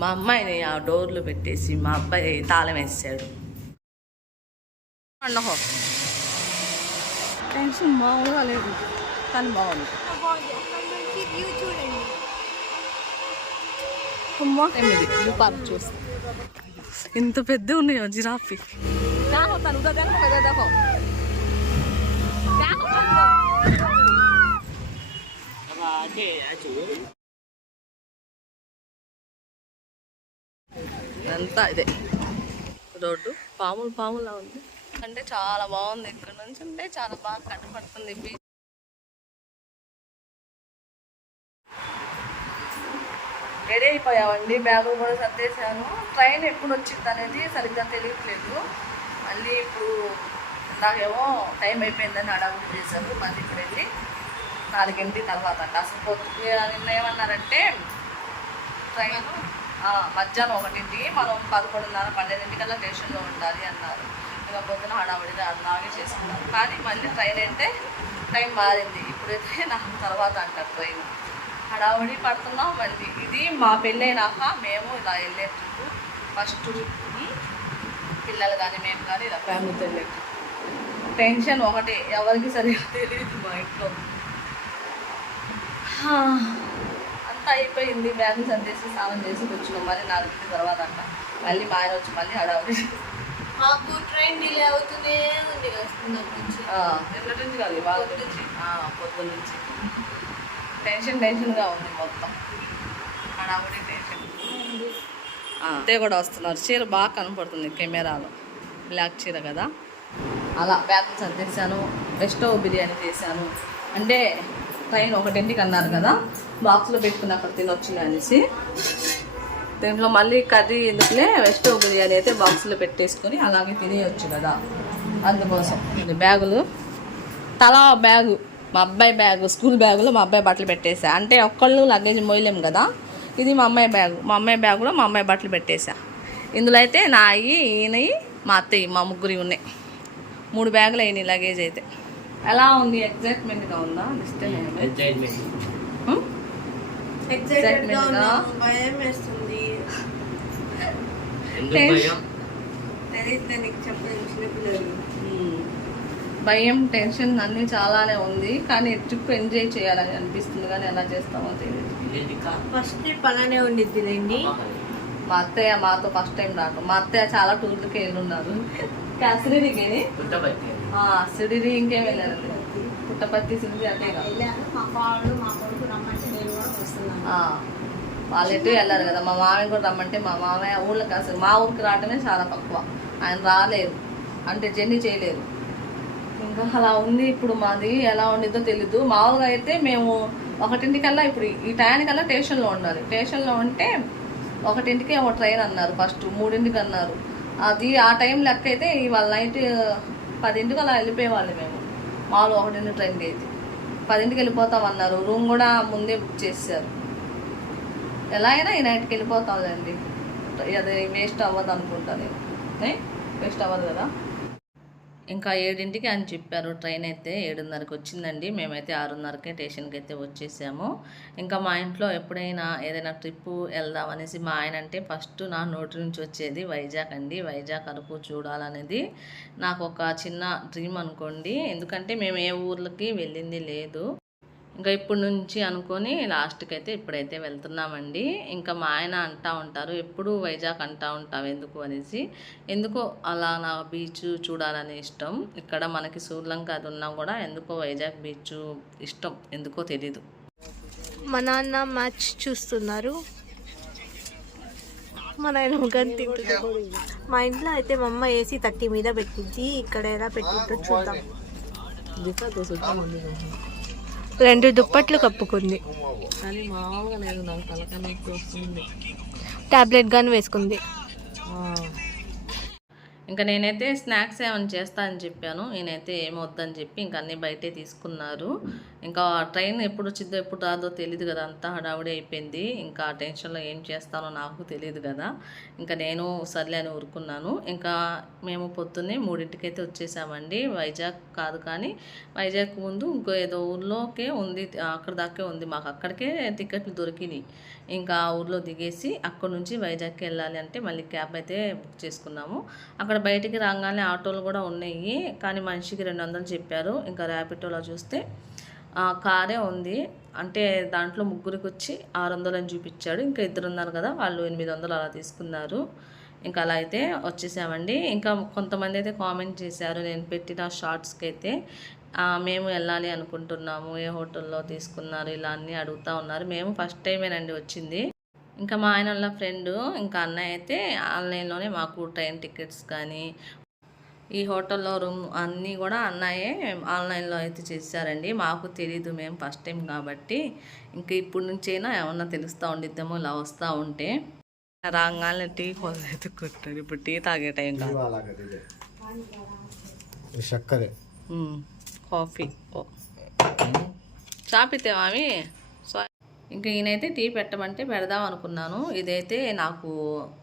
మా అమ్మాయిని ఆ డోర్లు పెట్టేసి మా అబ్బాయి తాళం వేసాడు. టెన్షన్ మామూలుగా లేదు కానీ బాగుంది. ఇది పార్క్ చూస్తా ఇంత పెద్ద ఉన్నాయో జిరాఫీ. అంతా ఇదే రోడ్డు పాములా ఉంది. అంటే చాలా బాగుంది. ఇక్కడ నుంచి అంటే చాలా బాగా కనపడుతుంది బీచ్. రెడీ అయిపోయామండి, బ్యాగులు కూడా సర్దేశాను. ట్రైన్ ఎప్పుడు వచ్చింది అనేది సరిగ్గా తెలియట్లేదు. మళ్ళీ ఇప్పుడు ఇందాకేమో టైం అయిపోయిందని అడవులు చేశారు. మళ్ళీ ఇప్పుడు వెళ్ళి 4 తర్వాత అసలు నిన్న ఏమన్నారంటే ట్రైన్ మధ్యాహ్నం 1 మనం 11:30 12 స్టేషన్లో ఉండాలి అన్నారు. ఇంకా పొద్దున హడావుడిగా అలాగే చేసుకున్నారు. కానీ మళ్ళీ ట్రైన్ అంటే టైం మారింది. ఇప్పుడైతే 4 తర్వాత అంటారు ట్రైన్. హడావుడి పడుతున్నాం. మళ్ళీ ఇది మా పెళ్ళైనాక మేము ఇలా వెళ్ళే ట్రిప్పు ఫస్ట్ ట్రిప్కి పిల్లలు కానీ మేము కానీ ఇలా ఫ్యామిలీతో వెళ్ళే ట్రిప్. టెన్షన్ ఒకటే, ఎవరికి సరిగా తెలియదు మా ఇంట్లో. అంతా అయిపోయింది, బ్యాగ్ సర్దేసి స్నానం చేసి వచ్చినాం. మళ్ళీ 4 తర్వాత అంట మళ్ళీ మా ఆయన వచ్చి మళ్ళీ హడావుడి. మాకు ట్రైన్ డిలే అవుతూనే ఉంది నిన్నటి నుంచి కాదు వాళ్ళ నుంచి పొద్దున్న నుంచి టెన్షన్గా ఉంది మొత్తం. హడావుడి టెన్షన్. అంతే కూడా వస్తున్నారు. చీర బాగా కనపడుతుంది కెమెరాలో, బ్లాక్ చీర కదా. అలా బ్యాగ్ సర్దేశాను. వెస్టో బిర్యానీ చేశాను. అంటే ట్రైన్ 1 అన్నారు కదా, బాక్స్లో పెట్టుకుని అక్కడ తినొచ్చు అనేసి. దీంట్లో మళ్ళీ కర్రీ ఎందుకులే, వెస్టో బిర్యానీ అయితే బాక్స్లో పెట్టేసుకొని అలాగే తినేయచ్చు కదా, అందుకోసం. బ్యాగులు తలా బ్యాగు, మా అబ్బాయి బ్యాగు, స్కూల్ బ్యాగులో మా అబ్బాయి బట్టలు పెట్టేసా. అంటే ఒక్కళ్ళు లగేజ్ మోయలేము కదా. ఇది మా అమ్మాయి బ్యాగు, మా అమ్మాయి బ్యాగులో మా అమ్మాయి బట్టలు పెట్టేసా. ఇందులో అయితే నాయి, ఈయనవి, మా అత్తయ్య, మా ముగ్గురి ఉన్నాయి. 3 బ్యాగులు అయినాయి లగేజ్ అయితే. ఎలా ఉంది? ఎగ్జైట్మెంట్గా ఉందా? భయం, టెన్షన్ అన్నీ చాలానే ఉంది. కానీ ట్రిప్ ఎంజాయ్ చేయాలని అనిపిస్తుంది. కానీ ఎలా చేస్తామో తెలియదు. ఫస్ట్ ట్రిప్ అలానే ఉండిద్దిలేండి. మా అత్తయ్య మాతో ఫస్ట్ టైం రావటం. మా అత్తయ్య చాలా టూర్లకి వెళ్ళున్నారు. సిరిడికి, సిరిడి ఇంకేం వెళ్ళారు? పుట్టపర్తి, సిరిడి అంటే వాళ్ళు ఎటు వెళ్ళారు కదా. మా మామయ్య కూడా రమ్మంటే మా మామయ్య ఊళ్ళకి అసలు మా ఊరికి రావటమే చాలా తక్కువ. ఆయన రాలేదు, అంటే జర్నీ చేయలేదు. ఇంకా అలా ఉంది. ఇప్పుడు మాది ఎలా ఉండిద్దో తెలీదు. మామూలుగా అయితే మేము 1 ఇప్పుడు ఈ టైంకల్లా స్టేషన్లో ఉండాలి. స్టేషన్లో ఉంటే 1 ఒక ట్రైన్ అన్నారు, ఫస్ట్ 3 అన్నారు. అది ఆ టైం లెక్క అయితే ఇవాళ నైట్ 10 అలా వెళ్ళిపోయేవాళ్ళు మేము. మామూలు 1 ట్రైన్కి అయితే 10 వెళ్ళిపోతామన్నారు. రూమ్ కూడా ముందే బుక్ చేశారు. ఎలా అయినా ఈ నైట్కి వెళ్ళిపోతాంలేండి, అది వేస్ట్ అవ్వదు అనుకుంటాను. వేస్ట్ అవ్వదు కదా. ఇంకా 7 అని చెప్పారు. ట్రైన్ అయితే 7:30కి వచ్చిందండి. మేమైతే 6:30కే స్టేషన్కి అయితే వచ్చేసాము. ఇంకా మా ఇంట్లో ఎప్పుడైనా ఏదైనా ట్రిప్పు వెళ్దాం అనేసి మా ఆయన అంటే ఫస్ట్ నా నోటి నుంచి వచ్చేది వైజాగ్ అండి. వైజాగ్ అరకు చూడాలనేది నాకు ఒక చిన్న డ్రీమ్ అనుకోండి. ఎందుకంటే మేము ఏ ఊర్లకి వెళ్ళింది లేదు. ఇంకా ఇప్పటి నుంచి అనుకొని లాస్ట్కి అయితే ఇప్పుడైతే వెళ్తున్నామండి. ఇంకా మా ఆయన అంటూ ఉంటారు, ఎప్పుడు వైజాగ్ అంటూ ఉంటావు ఎందుకు అనేసి. ఎందుకో అలా నా బీచ్ చూడాలని ఇష్టం. ఇక్కడ మనకి సూర్లంక అది ఉన్నా కూడా ఎందుకో వైజాగ్ బీచ్ ఇష్టం, ఎందుకో తెలీదు. మా నాన్న మ్యాచ్ చూస్తున్నారు, మా నాయన ముఖం తింటున్నారు. మా ఇంట్లో అయితే మా అమ్మ ఏసీ 30 మీద పెట్టింది. ఇక్కడ ఎలా పెట్టిందో చూద్దాం. 2 దుప్పట్లు కప్పుకుంది. కానీ మామూలుగా లేదు, నాకు తలకాయ వస్తుంది. టాబ్లెట్ గాని వేసుకుంది. ఇంకా నేనైతే స్నాక్స్ ఏమైనా చేస్తా అని చెప్పాను. నేనైతే ఏమొద్దని చెప్పి ఇంక అన్నీ బయటే తీసుకున్నారు. ఇంకా ట్రైన్ ఎప్పుడు వచ్చిందో ఎప్పుడు రాదో తెలియదు కదా, అంతా హడావుడి అయిపోయింది. ఇంకా ఆ టెన్షన్లో ఏం చేస్తానో నాకు తెలియదు కదా, ఇంకా నేను సర్లే అని ఊరుకున్నాను. ఇంకా మేము పొద్దున్నే 3ంటికైతే వచ్చేసామండి. వైజాగ్ కాదు కానీ వైజాగ్ ముందు ఇంకో ఏదో ఊర్లోకే ఉంది, అక్కడ దాకే ఉంది. మాకు అక్కడికే టికెట్లు దొరికినాయి. ఇంకా ఆ ఊర్లో దిగేసి అక్కడ నుంచి వైజాగ్కి వెళ్ళాలి అంటే మళ్ళీ క్యాబ్ అయితే బుక్ చేసుకున్నాము. అక్కడ బయటికి రాగానే ఆటోలు కూడా ఉన్నాయి, కానీ మనిషికి 200 చెప్పారు. ఇంకా ర్యాపిడోలో చూస్తే కారే ఉంది, అంటే దాంట్లో ముగ్గురికి వచ్చి 600 అని చూపించాడు. ఇంకా 2 ఉన్నారు కదా, వాళ్ళు 800 అలా తీసుకున్నారు. ఇంకా అలా అయితే వచ్చేసామండి. ఇంకా కొంతమంది అయితే కామెంట్ చేశారు నేను పెట్టిన షార్ట్స్కి అయితే, మేము వెళ్ళాలి అనుకుంటున్నాము, ఏ హోటల్లో తీసుకున్నారు ఇలా అన్నీ అడుగుతూ ఉన్నారు. మేము ఫస్ట్ టైమేనండి వచ్చింది. ఇంకా మా ఆయన వాళ్ళ ఫ్రెండ్ ఇంకా అన్నయ్య అయితే ఆన్లైన్లోనే మాకు ట్రైన్ టికెట్స్ కానీ ఈ హోటల్లో రూమ్ అన్నీ కూడా అన్నయ్యే ఆన్లైన్లో అయితే చేశారండి. మాకు తెలీదు, మేము ఫస్ట్ టైం కాబట్టి. ఇంకా ఇప్పుడు నుంచైనా ఏమన్నా తెలుస్తూ ఉండిద్దామో ఇలా వస్తూ ఉంటే. రాగానే టీ కోసం ఎత్తుకుంటాడు. ఇప్పుడు టీ తాగే టైం కాదు, కాఫీ చాపితే మామి. ఇంకా ఈయనైతే టీ పెట్టమంటే పెడదాం అనుకున్నాను. ఇదైతే నాకు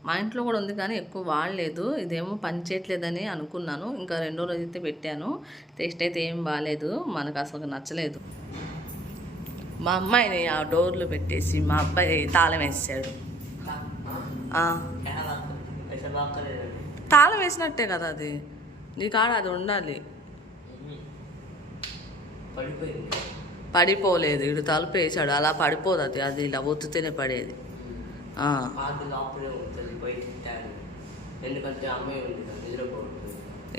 మా ఇంట్లో కూడా ఉంది కానీ ఎక్కువ వాడలేదు, ఇదేమో పని చేయట్లేదని అనుకున్నాను. ఇంకా 2వ రోజు అయితే పెట్టాను, టేస్ట్ అయితే ఏం బాగాలేదు, మనకు అసలు నచ్చలేదు. మా అమ్మాయిని ఆ డోర్లు పెట్టేసి మా అబ్బాయి తాళం వేసాడు. తాళం వేసినట్టే కదా అది, నీ కాడ అది ఉండాలి. పడిపోలేదు, ఇడు తలుపు వేసాడు, అలా పడిపోదు అది, అది ఇలా ఒత్తుతేనే పడేది.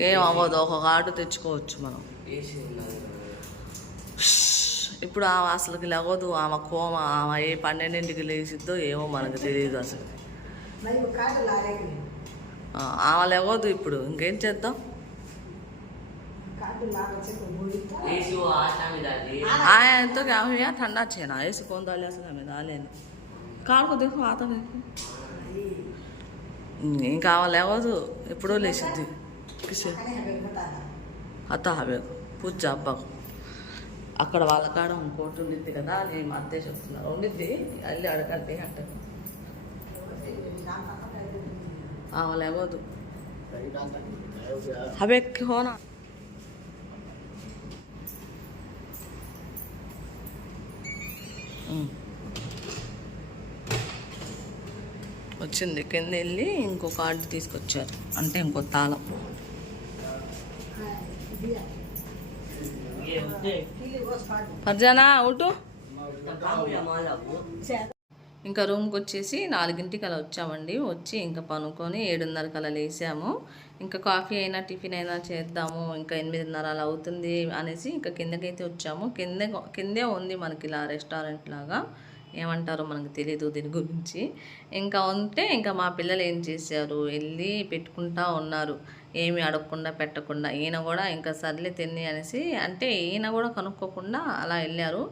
ఏం అవ్వదు, ఒక కార్డు తెచ్చుకోవచ్చు మనం. ఇప్పుడు ఆమె అసలుకి లేవదు, ఆమె కోమ, ఆమె ఏ 12ంటికి లేచిద్దో ఏమో మనకు తెలియదు అసలు. ఆమె లేవదు ఇప్పుడు, ఇంకేం చేద్దాం. आया तो क्या हुआ ठंडा छे ना ऐसे कौन डाले ऐसे हमें डाले కారు को देखो आता देखो ఏం కావాలేవదు ఎప్పుడో లేచిద్ది కిసే అత్త హబేకు పూజ అబ్బకు అక్కడ వాళ్ళ కాడ ఇంకోటి ఉండిద్ది కదా, నేను అత్తే చెప్తున్నాను ఉండిద్ది, వెళ్ళి అడగండి అంటే లేవదు హబేక్కి హోనా. వచ్చింది కింద వెళ్ళి ఇంకో కార్డు తీసుకొచ్చారు, అంటే ఇంకో తాళం. పర్జానా ఊటు. ఇంకా రూమ్కి వచ్చేసి 4ంటికి అలా వచ్చామండి. వచ్చి ఇంకా పనుకొని 7:30కి అలా లేసాము. ఇంకా కాఫీ అయినా టిఫిన్ అయినా చేద్దాము, ఇంకా 8:30 అలా అవుతుంది అనేసి ఇంకా కిందకైతే వచ్చాము. కిందే ఉంది మనకి ఇలా రెస్టారెంట్ లాగా, ఏమంటారో మనకు తెలీదు దీని గురించి. ఇంకా ఉంటే ఇంకా మా పిల్లలు ఏం చేశారు, వెళ్ళి పెట్టుకుంటా ఉన్నారు, ఏమి అడగకుండా పెట్టకుండా. ఈయన కూడా ఇంకా సర్లే తిని అనేసి, అంటే ఈయన కూడా కనుక్కోకుండా అలా వెళ్ళారు.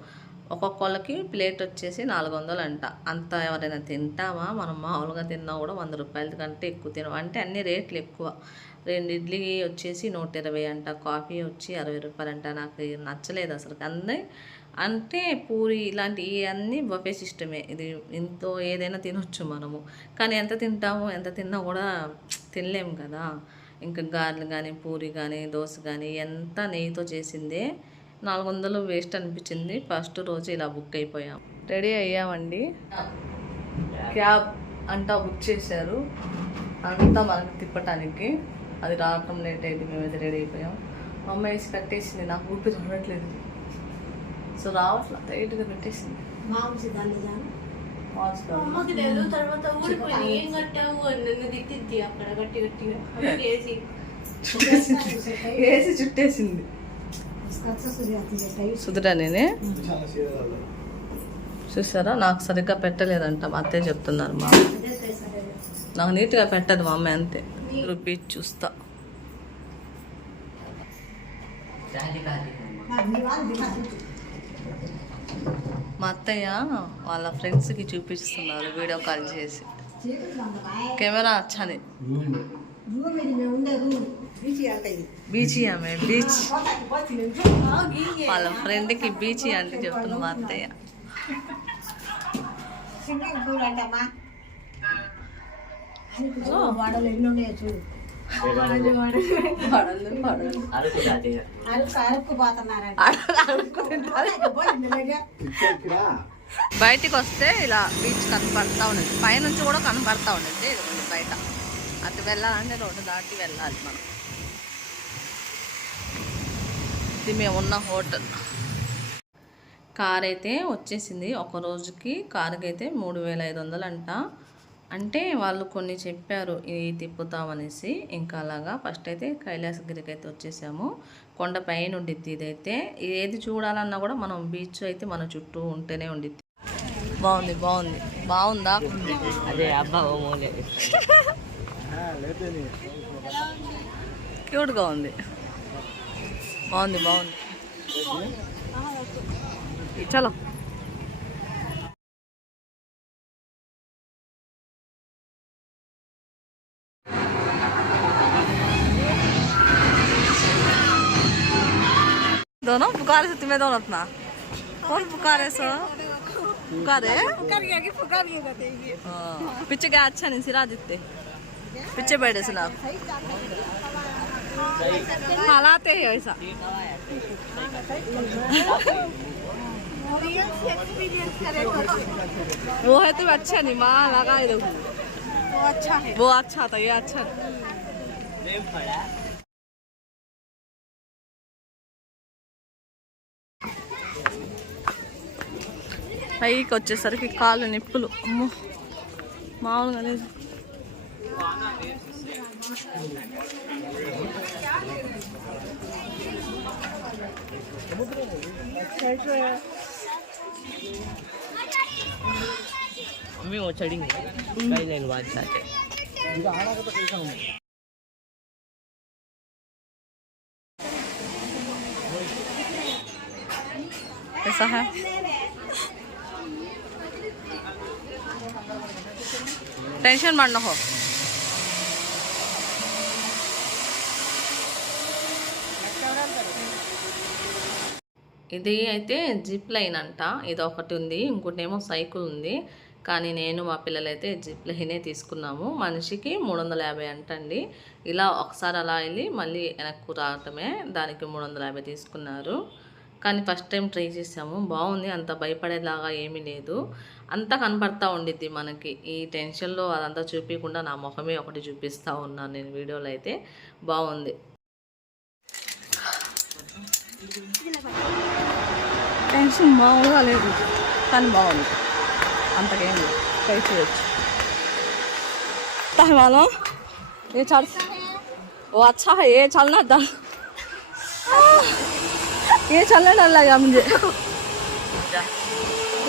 ఒక్కొక్కళ్ళకి ప్లేట్ వచ్చేసి 400 అంట. అంత ఎవరైనా తింటామా? మనం మామూలుగా తిన్నా కూడా 100 రూపాయల కంటే ఎక్కువ తినం, అంటే అన్ని రేట్లు ఎక్కువ. 2 ఇడ్లీ వచ్చేసి 120 అంట, కాఫీ వచ్చి 60 రూపాయలు అంట. నాకు నచ్చలేదు అసలు. అంటే పూరి ఇలాంటి అన్నీ బఫే సిస్టమే. ఇది ఇంతో ఏదైనా తినొచ్చు మనము, కానీ ఎంత తింటాము, ఎంత తిన్నా కూడా తినలేము కదా. ఇంకా గారెలు కానీ పూరి కానీ దోశ కానీ ఎంత నెయ్యితో చేసిందే, 400 వేస్ట్ అనిపించింది. ఫస్ట్ రోజు ఇలా బుక్ అయిపోయాం. రెడీ అయ్యామండి, క్యాబ్ అంతా బుక్ చేశారు అంతా మనకు తిప్పటానికి. అది రావటం లేట్ అయింది, మేమైతే రెడీ అయిపోయాం. మా అమ్మ వేసి కట్టేసింది, నాకు ఊపిరి ఉండట్లేదు. సో రావట్లా, టైట్గా పెట్టేసింది. వేసి చుట్టేసింది. సుధరా నేనే చూసారా, నాకు సరిగ్గా పెట్టలేదంట, మా అత్తయ్య చెప్తున్నారు. మా నాకు నీట్గా పెట్టదు మా అమ్మ, అంతే. రిపీట్ చూస్తా. మా అత్తయ్య వాళ్ళ ఫ్రెండ్స్కి చూపిస్తున్నారు వీడియో కాల్ చేసి. కెమెరా అచ్చని బీచ్ ఆమె బీచ్ వాళ్ళ ఫ్రెండ్కి బీచ్ అంటే చెప్తున్నా మా అత్తయ్య. బయటికి వస్తే ఇలా బీచ్ కనపడతా ఉండేది, పైనుంచి కూడా కనపడతా ఉండేది. ఇది బయట అటు వెళ్ళాలంటే రోడ్డు దాటి వెళ్ళాలి మనం. ఇది మేము ఉన్న హోటల్. కార్ అయితే వచ్చేసింది. ఒక రోజుకి కారుకి అయితే 3500 అంట. అంటే వాళ్ళు కొన్ని చెప్పారు ఇది తిప్పుతామనేసి. ఇంకా అలాగా ఫస్ట్ అయితే కైలాసగిరికి అయితే వచ్చేసాము. కొండ పైన ఉండిద్ది ఇదైతే. ఏది చూడాలన్నా కూడా మనం బీచ్ అయితే మన చుట్టూ ఉంటేనే ఉండిద్ది. బాగుంది బాగుంది బాగుందా? అదే అబ్బా క్యూట్గా ఉంది. బాగుంది బాగుంది. చలో दोनों पुकारे से तुम्हें दोनों अपना कौन पुकारे सो पुकारे पीछे क्या अच्छा नहीं सिरा देते पीछे बैठे सुना हालात है ऐसा वो है तो अच्छा नहीं माँ लगा ही देखो वो अच्छा था ये अच्छा పైకి వచ్చేసరికి కాళ్ళు నిప్పులు. అమ్మో మామూలుగా లేదు. मम्मी वो चढ़ेंगे कई लाइन बाद जाते ऐसा है. टेंशन मत हो. ఇది అయితే జిప్ లైన్ అంట. ఇది ఒకటి ఉంది, ఇంకోటేమో సైకిల్ ఉంది. కానీ నేను మా పిల్లలైతే జిప్ లైనే తీసుకున్నాము. మనిషికి 350 అంటండి. ఇలా ఒకసారి అలా వెళ్ళి మళ్ళీ వెనక్కు రావటమే. దానికి 350 తీసుకున్నారు. కానీ ఫస్ట్ టైం ట్రై చేసాము. బాగుంది, అంత భయపడేలాగా ఏమీ లేదు. అంతా కనపడతా ఉండిద్ది మనకి. ఈ టెన్షన్లో అదంతా చూపించకుండా నా ముఖమే ఒకటి చూపిస్తూ ఉన్నాను నేను వీడియోలో. అయితే బాగుంది. టెన్షన్ మామూలుగా లేదు కానీ బాగుంది. అంతకేం లేదు, ట్రై చేయొచ్చు. మాలో ఏ చల్ ఓ అచ్చా ఏ చల్నా దా ఏ చల్లే డల్లాగా ముందే.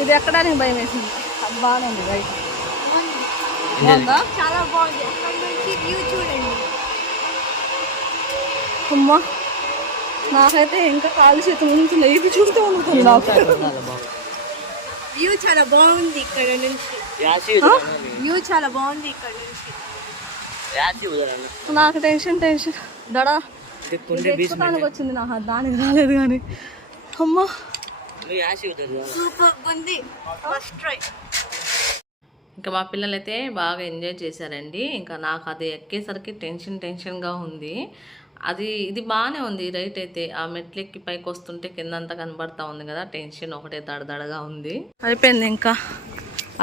ఇది ఎక్కడానికి భయం వేసింది. అది బాగానే ఉంది బయట. బాగుందా? చాలా బాగుంది. అక్కడ నుంచి వ్యూ చూడండి. అమ్మా నాకైతే ఇంకా కాలు చేతుల నుంచి ఇది చూస్తూ ఉంటుంది. వ్యూ చాలా బాగుంది ఇక్కడ నుంచి. వ్యూ చాలా బాగుంది ఇక్కడ నుంచి. నాకు టెన్షన్ దడా ఎక్కుతానికి వచ్చింది. నాకు దానికి రాలేదు కానీ అమ్మా సూపర్ ఉంది. First try. ఇంకా మా పిల్లలైతే బాగా ఎంజాయ్ చేశారండి. ఇంకా నాకు అది ఎక్కేసరికి టెన్షన్గా ఉంది. ఇది బాగానే ఉంది రైట్ అయితే. ఆ మెట్లెక్కి పైకి వస్తుంటే కిందంతా కనబడతా ఉంది కదా. టెన్షన్ ఒకటే దడదడగా ఉంది. అయిపోయింది. ఇంకా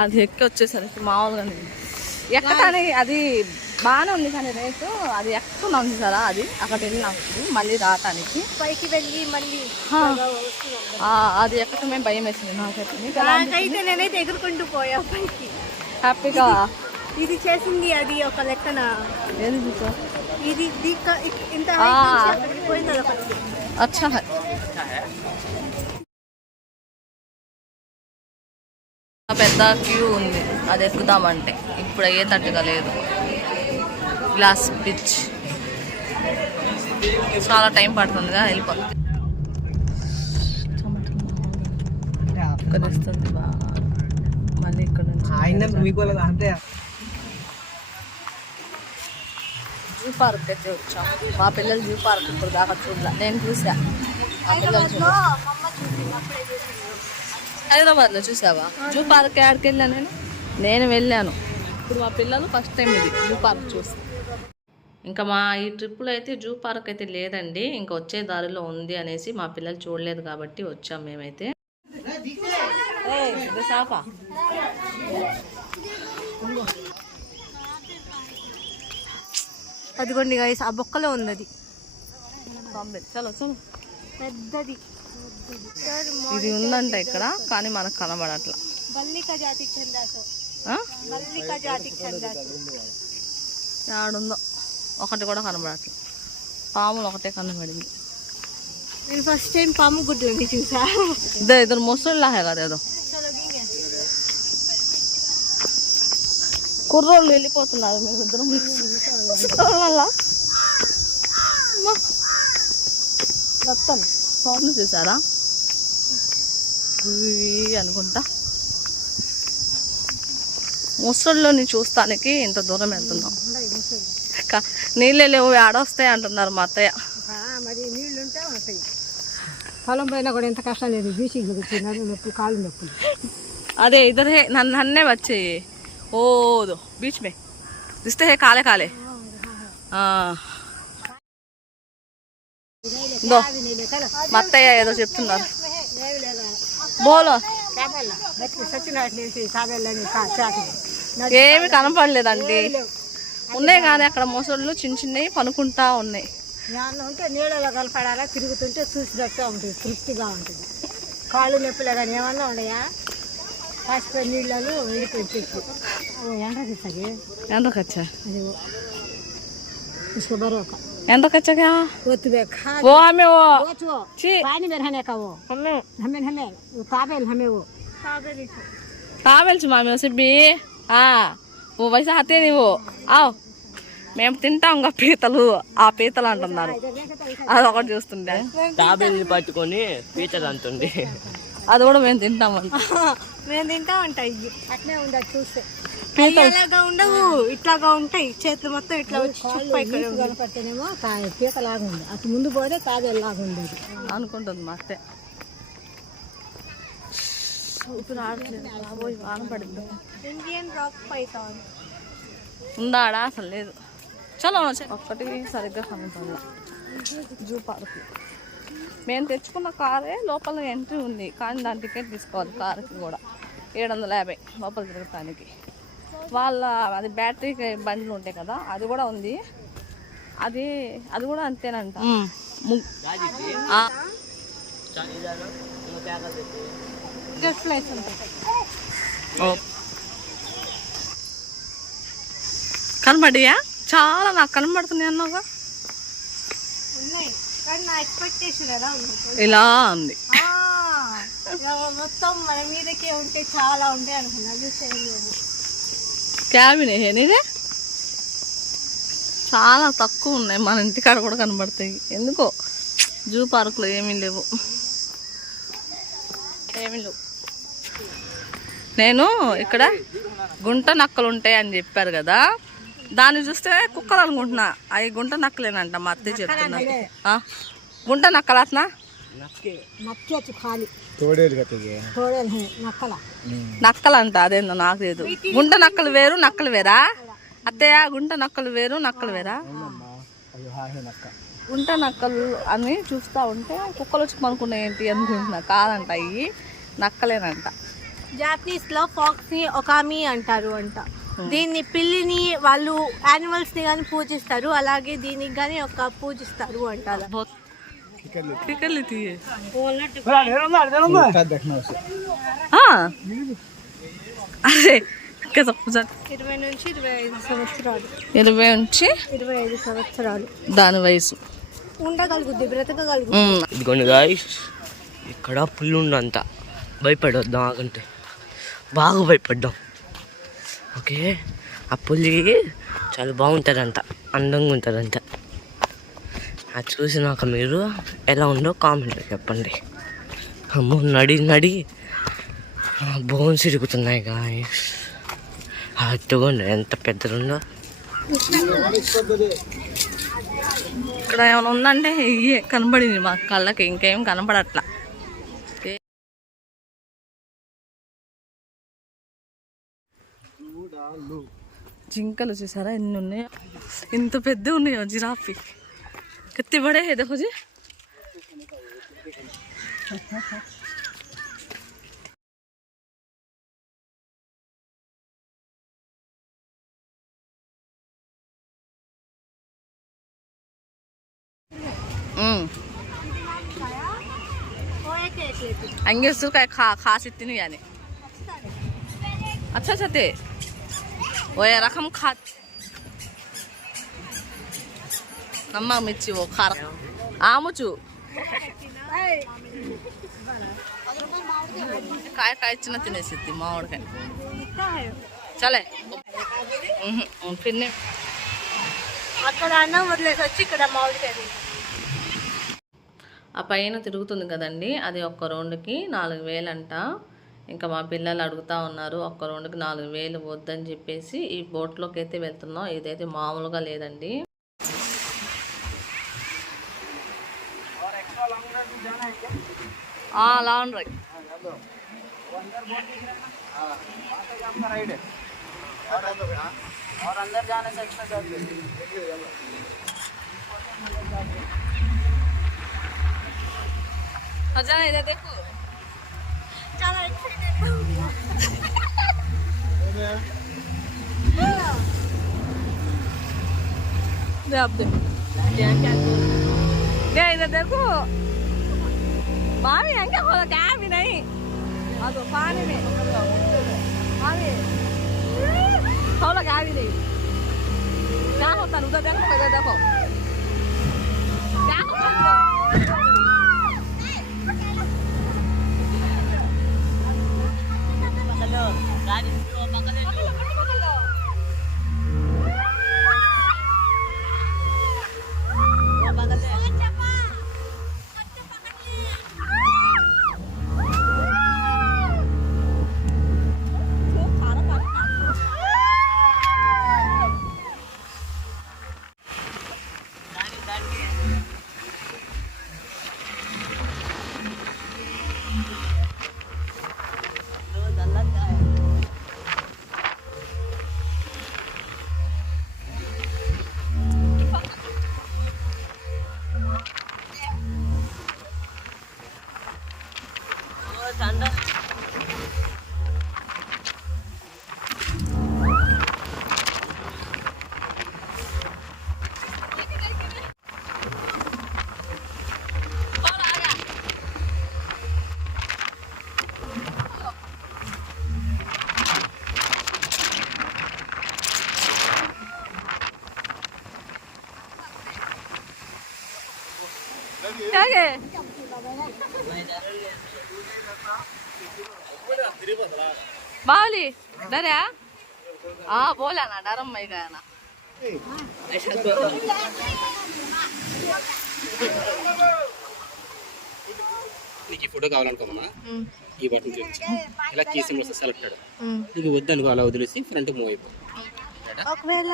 అది ఎక్కి వచ్చేసరికి మామూలుగా ఎక్కడానికి అది బాగానే ఉంది కానీ రేటు అది ఎక్కువ ఉంది కదా. అది అక్కడ వెళ్ళినప్పుడు మళ్ళీ రావటానికి పైకి వెళ్ళి మళ్ళీ అది ఎక్కడమే భయం వేసింది నాకైతే. నేనైతే ఎగురుకుంటూ పోయా పైకి హ్యాపీగా. ఇది చేసింది అది ఒక లెక్కన. ఏది చూసా? ఇది ఇంత పోయింది అదొకటి. అచ్చా పెద్ద క్యూ ఉంది అది ఎక్కుదామంటే. ఇప్పుడు అయ్యేటట్టుగా లేదు. గ్లాస్ బ్రిడ్జ్ చాలా టైం పడుతుందిగా, వెళ్ళిపోతుంది. కలుస్తుంది బాగా. మళ్ళీ ఇక్కడ నుంచి జూ పార్క్ అయితే వచ్చాం. మా పిల్లలు జూ పార్క్ ఇప్పుడు దాకా చూడలే, నేను చూసా. మా పిల్లలు చూడలే. హైదరాబాద్లో చూసావా జూ పార్క్? ఎక్కడికి వెళ్ళాను నేను వెళ్ళాను. ఇప్పుడు మా పిల్లలు ఫస్ట్ టైం ఇది జూ పార్క్ చూసి. ఇంకా మా ఈ ట్రిప్పులో అయితే జూ పార్క్ అయితే లేదండి, ఇంకా వచ్చే దారిలో ఉంది అనేసి మా పిల్లలు చూడలేదు కాబట్టి వచ్చాం మేమైతే. సాపా అదిగోండి గైస్, ఆ బొక్కలో ఉంది అది. చలో చలో, పెద్దది ఇది ఉందంట ఇక్కడ, కానీ మనకు కనబడట్లా. మల్లికా జాతికి చెందాసు, మల్లికా జాతికి చెందాసు. ఆడుందో ఒకటి కూడా కనబడట్లా. పాములు ఒకటే కనబడింది. నేను ఫస్ట్ టైం పాము గుడ్లని చూసా. ఇద్దరు ముసలిలా కదా ఏదో కుర్రోళ్ళు వెళ్ళిపోతున్నారు. మేము ఇద్దరం మొత్తం సౌండ్ చూసారా అనుకుంటా. ముసళ్ళని చూస్తానికి ఇంత దూరం వెళ్తున్నాం. నీళ్ళే లేవు, ఆడొస్తాయి అంటున్నారు మా అత్తయ్య. మరి నీళ్ళు ఉంటే వస్తాయి. పొలం పైన కూడా ఎంత కష్టం లేదు. బీచింగ్ నొప్పి, కాళ్ళు నొప్పులు. अरे इधर है नन्हे बच्चे ये ओ दो बीच में दिखते हैं काले काले దో మత్తయ్య ఏదో చెప్తున్నారు. బోలో ఏమి కనపడలేదండి. ఉన్నాయి కానీ అక్కడ మొసళ్ళు చిన్న చిన్నవి పనుకుంటా ఉన్నాయి. ఉంటే నీళ్ళలో కలపడాలా, తిరుగుతుంటే చూసినట్టు ఉంటుంది, తృప్తిగా ఉంటుంది. కాళ్ళు నొప్పులే కానీ ఏమన్నా ఉన్నాయా? కాసిపోయి నీళ్ళలో విడిపెట్టి ఎంతకొచ్చా उसको बरो का ఎంతకొచ్చా क्या वो तुम्हें खा वो हमें वो ची पानी में रहने का वो हमें वो ताबेल हमें वो ताबेल मामी उसे भी वो वैसा आते नहीं वो आओ మేము తింటాం ఇంకా పీతలు. ఆ పీతలు అంటున్నారు, అది ఒకటి చూస్తుండే. తాబేల్ని పట్టుకొని పీతలు అంటుంది, అది కూడా మేము తింటామంట. మేము తింటామంట. అట్లే ఉంది చూస్తే. పీతలాగా ఉండవు, ఇట్లాగా ఉంటాయి. చేతులు మొత్తం ఇట్లా వచ్చి కనపడితేనేమో పీతలాగా ఉంది, అటు ముందు పోతే తాబేలాగా ఉండేది అనుకుంటుంది మా అత్తే. ఇప్పుడు ఆడట్లేదు, వాన పడింది. ఇండియన్ రాక్ పైథాన్ ఉందాడా అసలు లేదు. చలో ఒక్కటి సరిగ్గా కనపడాల. జూ పార్క్ మేము తెచ్చుకున్న కారే లోపల ఎంట్రీ ఉంది, కానీ దాని టికెట్ తీసుకోవాలి. కార్కి కూడా 750 లోపల తిరగటానికి. వాళ్ళ అది బ్యాటరీ బండ్లు ఉంటాయి కదా, అది కూడా ఉంది. అది కూడా అంతేనంట. కనబడియా? చాలా నాకు కనబడుతున్నాయి అన్నావుగా. ఇలా ఉంది మొత్తం మన మీదకే ఉంటే చాలా ఉంటాయి అనుకున్నా. క్యాబిన్ నీదే చాలా తక్కువ ఉన్నాయి. మన ఇంటికాడ కూడా కనబడతాయి. ఎందుకో జూ పార్కులో ఏమీ లేవు. నేను ఇక్కడ గుంట నక్కలు ఉంటాయి అని చెప్పారు కదా, దాన్ని చూస్తే కుక్కలు అనుకుంటున్నా. అవి గుంట నక్కలేనంట, మా అత్తయ్య చెప్తున్నారు. గుంట నక్కలు అట్నా నక్కలంట, అదేందో నాకు లేదు. గుంట నక్కలు వేరు, నక్కలు వేరా అత్తయ్య? గుంట నక్కలు వేరు, నక్కలు వేరా? గుంట నక్కలు అని చూస్తా ఉంటే కుక్కలు వచ్చి అనుకున్నాయి ఏంటి అనుకుంటున్నా. కాదంట, ఇవి నక్కలేనంట. జాపనీస్ లో ఫాక్స్ ని ఒకామి అంటారు అంట. దీన్ని పిల్లిని వాళ్ళు యానిమల్స్ ని కానీ పూజిస్తారు, అలాగే దీనికి కానీ ఒక పూజిస్తారు అంటారు. అదే 20 నుంచి 25 సంవత్సరాలు 20 నుంచి 25 సంవత్సరాలు దాని వయసు ఉండగలుగుద్ది, బ్రతకగలుగుద్ది. ఇదిగోండి గాయ్స్, ఇక్కడ పుల్లు ఉండంత భయపడొద్దాం. ఆగంటే బాగా భయపడ్డాం. ఓకే, ఆ పులి చాలా బాగుంటుందంట, అందంగా ఉంటుందంట. అది చూసినాక మీరు ఎలా ఉందో కామెంట్లో చెప్పండి. అమ్మో, నడి బోన్స్ ఇరుగుతున్నాయి గాయస్. అట్టుకోండి ఎంత పెద్దలుందో. ఇక్కడ ఏమైనా ఉందంటే ఇవే కనబడింది మా కళ్ళకి, ఇంకేం కనపడట్లా. జింకలు చూసారా ఎన్ని ఉన్నాయో, ఇంత పెద్ద ఉన్నాయో జిరాఫీ. कितने बड़े हैं देखो जी. अंगे सुर का खा सकती नहीं यानी. अच्छा थे वो यार हम खा నమ్మ మిర్చి ఓ కారం ఆముచు కాయ కాయ చిన్న తినేసిద్ది మామిడికాయ. చలే పిన్ని అక్కడ అన్నం వదిలేసి వచ్చి ఇక్కడ మామిడికాయ. ఆ పైన తిరుగుతుంది కదండి, అది ఒక్క రౌండ్కి 4,000 అంట. ఇంకా మా పిల్లలు అడుగుతూ ఉన్నారు ఒక్క రౌండ్కి 4,000 వద్దని చెప్పేసి ఈ బోట్లోకి అయితే వెళ్తున్నాం. ఇదైతే మామూలుగా లేదండి. लॉन्ग राइड और अंदर जाने से एक्स्ट्रा चार्ज. अच्छा इधर देखो చాలా ఎక్సైటెడ్. आप देखो इधर देखो मामी क्या खोला क्या भी नहीं. तो पानी में मामी खोला क्या भी नहीं. क्या होता है उधर देखो इधर देखो क्या होता है. बावली डरे हाँ बोला ना डरम मैं गया ना నీకు ఈ ఫోటో కావాలనుకోమన్నా ఈ బటన్ చూపించి ఇలా కీ సింబల్ వస్తే సెలెక్టెడ్. నీకు వద్దనుకో అలా వదిలేసి ఫ్రంట్ మూవ్ అయిపో. ఒకవేళ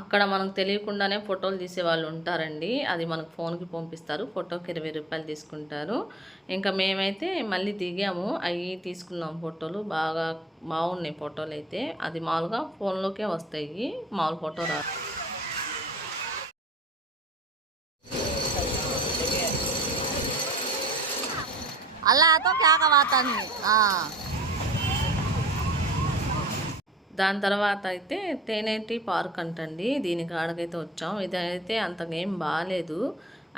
అక్కడ మనకు తెలియకుండానే ఫోటోలు తీసే వాళ్ళు ఉంటారండి. అది మనకు ఫోన్కి పంపిస్తారు. ఫోటోకి 20 రూపాయలు తీసుకుంటారు. ఇంకా మేమైతే మళ్ళీ దిగాము, అవి తీసుకున్నాం ఫోటోలు. బాగా బాగున్నాయి ఫోటోలు అయితే. అది మామూలుగా ఫోన్లోకే వస్తాయి, మామూలు ఫోటో రా. అలా తో క్యా కవాతాని. దాని తర్వాత అయితే తేనేటి పార్క్ అంటండి, దీనికి ఆడకైతే వచ్చాం. ఇదైతే అంతగా బాగాలేదు,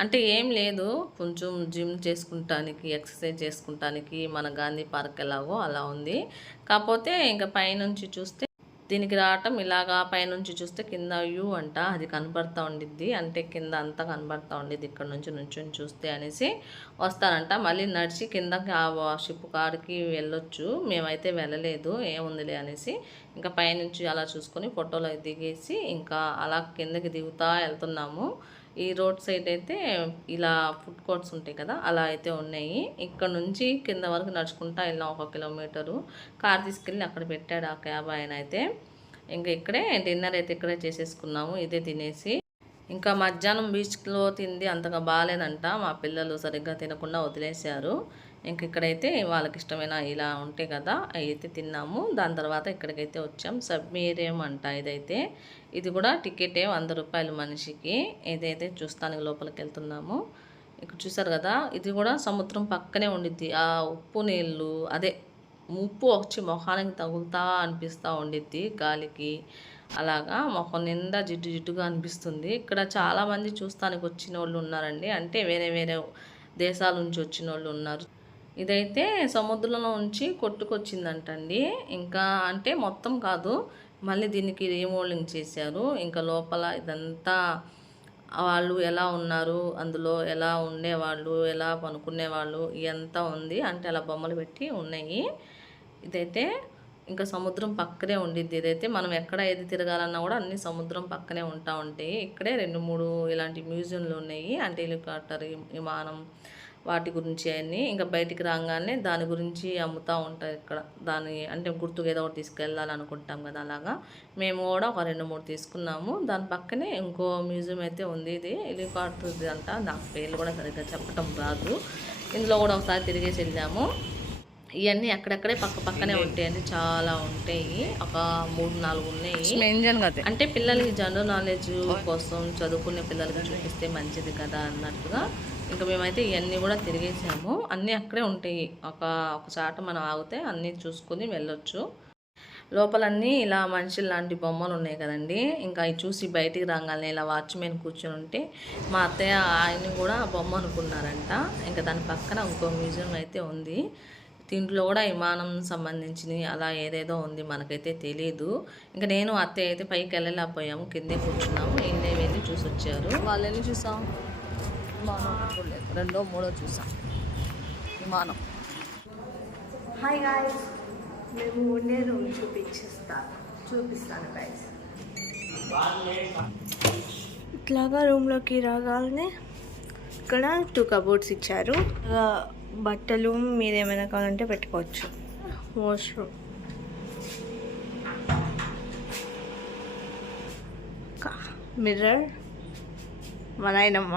అంటే ఏం లేదు, కొంచెం జిమ్ చేసుకుంటానికి ఎక్సర్సైజ్ చేసుకుంటానికి మన గాంధీ పార్క్ ఎలాగో అలా ఉంది. కాకపోతే ఇంకా పైనుంచి చూస్తే దీనికి రావటం ఇలాగా పైనుంచి చూస్తే కింద వ్యూ అంట, అది కనబడతా ఉండిద్ది. అంటే కింద అంతా కనబడతా ఉండిద్ది ఇక్కడ నుంచి నుంచొని చూస్తే అనేసి వస్తారంట. మళ్ళీ నడిచి కిందకి ఆ షిప్ కాడికి వెళ్ళొచ్చు. మేమైతే వెళ్ళలేదు, ఏముందిలే అనేసి ఇంకా పైనుంచి అలా చూసుకొని ఫోటోలు దిగేసి ఇంకా అలా కిందకి దిగుతా వెళ్తున్నాము. ఈ రోడ్ సైడ్ అయితే ఇలా ఫుడ్ కోర్ట్స్ ఉంటాయి కదా, అలా అయితే ఉన్నాయి. ఇక్కడ నుంచి కింద వరకు నడుచుకుంటా వెళ్ళాం 1 కిలోమీటరు. కార్ తీసుకెళ్ళి అక్కడ పెట్టాడు ఆ క్యాబ్ ఆయన అయితే. ఇంకా ఇక్కడే డిన్నర్ అయితే ఇక్కడే చేసేసుకున్నాము, ఇదే తినేసి. ఇంకా మధ్యాహ్నం బీచ్లో తింది అంతగా బాగాలేదంట, మా పిల్లలు సరిగ్గా తినకుండా వదిలేశారు. ఇంక ఇక్కడైతే వాళ్ళకి ఇష్టమైన ఇలా ఉంటాయి కదా, అవి అయితే తిన్నాము. దాని తర్వాత ఇక్కడికైతే వచ్చాం. సబ్మేరియం అంట ఇదైతే, ఇది కూడా టికెటే 100 రూపాయలు మనిషికి. ఇదైతే చూస్తానికి లోపలికి వెళ్తున్నాము. ఇక్కడ చూసారు కదా, ఇది కూడా సముద్రం పక్కనే ఉండిద్ది. ఆ ఉప్పు నీళ్ళు, అదే ఉప్పు వచ్చి మొహానికి తగులుతా అనిపిస్తూ ఉండిద్ది గాలికి. అలాగా మొహం నిండా జిడ్డు జిడ్డుగా అనిపిస్తుంది. ఇక్కడ చాలామంది చూస్తానికి వచ్చిన వాళ్ళు ఉన్నారండి, అంటే వేరే వేరే దేశాల నుంచి వచ్చిన వాళ్ళు ఉన్నారు. ఇదైతే సముద్రంలో నుంచి కొట్టుకొచ్చిందంటండి. ఇంకా అంటే మొత్తం కాదు, మళ్ళీ దీనికి రీమోల్డింగ్ చేశారు. ఇంకా లోపల ఇదంతా వాళ్ళు ఎలా ఉన్నారు, అందులో ఎలా ఉండేవాళ్ళు, ఎలా పనుకునేవాళ్ళు, ఇదంతా ఉంది. అంటే అలా బొమ్మలు పెట్టి ఉన్నాయి. ఇదైతే ఇంకా సముద్రం పక్కనే ఉండిద్ది. ఇదైతే మనం ఎక్కడ ఏది తిరగాలన్నా కూడా అన్ని సముద్రం పక్కనే ఉంటాయి. ఇక్కడే 2-3 ఇలాంటి మ్యూజియంలు ఉన్నాయి, అంటే హెలికాప్టర్, విమానం, వాటి గురించి అన్నీ. ఇంకా బయటికి రాగానే దాని గురించి అమ్ముతూ ఉంటారు ఇక్కడ. దాని అంటే గుర్తుకు ఏదో ఒకటి తీసుకెళ్ళాలనుకుంటాం కదా, అలాగా మేము కూడా ఒక 2-3 తీసుకున్నాము. దాని పక్కనే ఇంకో మ్యూజియం అయితే ఉంది, ఇది హెలికాప్టర్ అంట, నాకు పేర్లు కూడా సరిగ్గా చెప్పడం రాదు. ఇందులో కూడా ఒకసారి తిరిగేసి వెళ్ళాము. ఇవన్నీ అక్కడక్కడే పక్కనే ఉంటాయండి, చాలా ఉంటాయి, ఒక 3-4 ఉన్నాయి. అంటే పిల్లలకి జనరల్ నాలెడ్జ్ కోసం చదువుకునే పిల్లలకి చూపిస్తే మంచిది కదా అన్నట్టుగా ఇంకా మేమైతే ఇవన్నీ కూడా తిరిగేసాము. అన్నీ అక్కడే ఉంటాయి, ఒక చాట మనం ఆగితే అన్నీ చూసుకుని వెళ్ళొచ్చు. లోపలన్నీ ఇలా మనుషులు లాంటి బొమ్మలు ఉన్నాయి కదండి. ఇంకా అవి చూసి బయటికి రాగానే ఇలా వాచ్మెన్ కూర్చొని ఉంటే మా అత్తయ్య ఆయన్ని కూడా బొమ్మ అనుకున్నారంట. ఇంకా దాని పక్కన ఇంకో మ్యూజియం అయితే ఉంది. దీంట్లో కూడా విమానం సంబంధించినవి అలా ఏదేదో ఉంది, మనకైతే తెలియదు. ఇంకా నేను అత్తయ్య అయితే పైకి వెళ్ళలేకపోయాము, కిందే కూర్చున్నాము. ఇన్నే వెళ్ళి చూసి వచ్చారు. వాళ్ళని చూసాం, విమానం చూడలేదు, 2, 3 చూసాం విమానం. హాయ్ గాయ్స్, మేము ఉండే రూమ్ చూపిస్తాను గాయ్స్. ఇట్లాగా రూమ్లోకి రాగానే ఇక్కడ 2 కబోర్డ్స్ ఇచ్చారు. బట్టలు మీరు ఏమైనా కావాలంటే పెట్టుకోవచ్చు. వాష్రూమ్, మిర్రర్, మా నాయనమ్మ.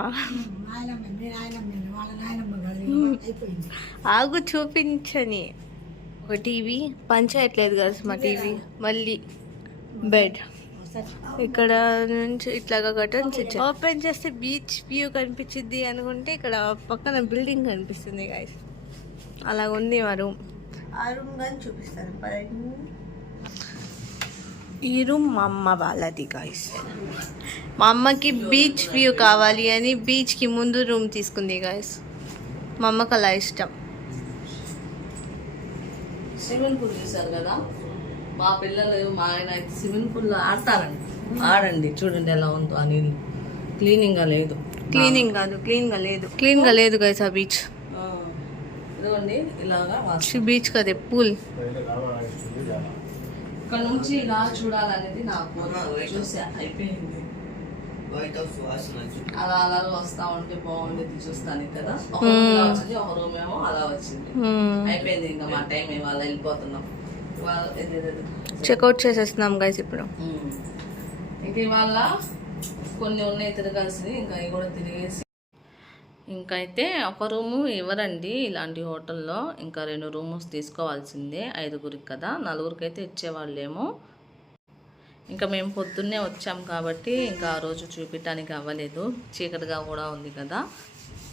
ఆగు చూపించని. ఒక టీవీ, పంచాయట్లేదు కదా మా టీవీ. మళ్ళీ బెడ్, ఇక్కడ నుంచి ఇట్లాగా కర్టన్స్ ఇచ్చారు. ఓపెన్ చేస్తే బీచ్ వ్యూ కనిపించింది అనుకుంటే ఇక్కడ పక్కన బిల్డింగ్ కనిపిస్తుంది గాయస్. అలా ఉంది మా రూమ్. ఆ రూమ్ కానీ చూపిస్తాను. ఈ రూమ్ మా అమ్మ వాళ్ళది గాయస్. మా అమ్మకి బీచ్ వ్యూ కావాలి అని బీచ్కి ముందు రూమ్ తీసుకుంది గాయస్. మా అమ్మకి అలా ఇష్టం. స్విమ్మింగ్ పూల్ చూసారు కదా, మా పిల్లలు మా ఆయన అయితే స్విమ్మింగ్ పూల్లో ఆడండి చూడండి ఎలా ఉందో. ఆ నీళ్ళు క్లీనింగ్గా లేదు, క్లీన్గా లేదు గైస్ ఆ బీచ్. ఇదిగోండి ఇలాగా బీచ్ కదే పూల్. ఇక్కడ నుంచి ఇలా చూడాలనేది నాకు చూసా, అయిపోయింది. అలా అలా వస్తా ఉంటే బాగుండేది చూస్తానికి కదా. ఒక రూమ్ ఇలా వచ్చింది, ఒక రూమ్ ఏమో అలా వచ్చింది. అయిపోయింది ఇంకా మా టైం, ఇవాళ వెళ్ళిపోతున్నాం. చెక్అవుట్ చేసేస్తున్నాం గైస్ ఇప్పుడు. ఇంక ఇవాళ కొన్ని ఉన్నాయి తిరగాల్సినవి, ఇంకా అవి కూడా తిరిగేసి ఇంకైతే ఒక రూము ఇవ్వరండి ఇలాంటి హోటల్లో. ఇంకా 2 రూమ్స్ తీసుకోవాల్సిందే, 5గురికి కదా, 4గురికి అయితే ఇచ్చేవాళ్ళేమో. ఇంకా మేము పొద్దున్నే వచ్చాం కాబట్టి ఇంకా ఆ రోజు చూపించడానికి అవ్వలేదు, చీకటిగా కూడా ఉంది కదా.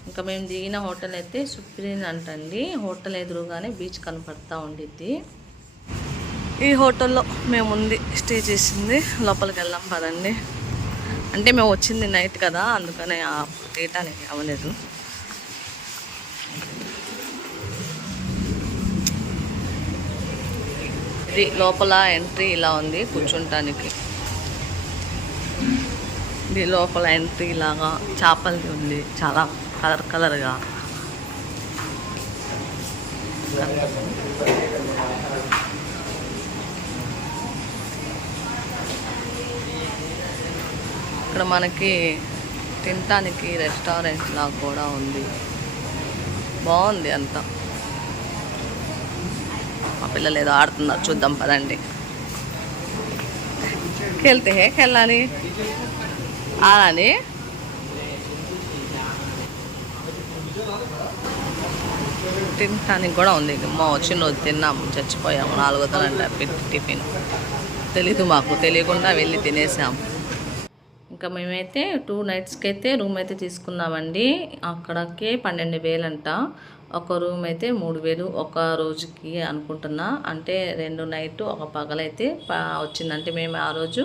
ఇంకా మేము దిగిన హోటల్ అయితే సుప్రీం అంటండి. హోటల్ ఎదురుగానే బీచ్ కనపడతా ఉండిద్ది. ఈ హోటల్లో మేము స్టే చేసింది. లోపలికి వెళ్దాం పదండి. అంటే మేము వచ్చింది నైట్ కదా, అందుకనే తీయటానికి అవ్వలేదు. ఇది లోపల ఎంట్రీ ఇలా ఉంది కూర్చుంటానికి. ఇది లోపల ఎంట్రీ లాగా చేపలది ఉంది, చాలా కలర్గా. ఇక్కడ మనకి తినటానికి రెస్టారెంట్ లాగా కూడా ఉంది, బాగుంది అంతా. మా పిల్లలు ఏదో ఆడుతున్నారు, చూద్దాం పదండి. खेलते हैं खेलना नहीं आना नहीं తినడానికి కూడా ఉంది మా వచ్చిన రోజు తిన్నాము చచ్చిపోయాము 4 టిఫిన్ తెలీదు మాకు తెలియకుండా వెళ్ళి తినేసాము ఇంకా మేమైతే 2 నైట్స్కి అయితే రూమ్ అయితే తీసుకున్నామండి అక్కడికే 12,000 అంట ఒక రూమ్ అయితే 3,000 ఒక రోజుకి అనుకుంటున్నా అంటే 2 నైట్ ఒక పగలైతే వచ్చిందంటే మేము ఆ రోజు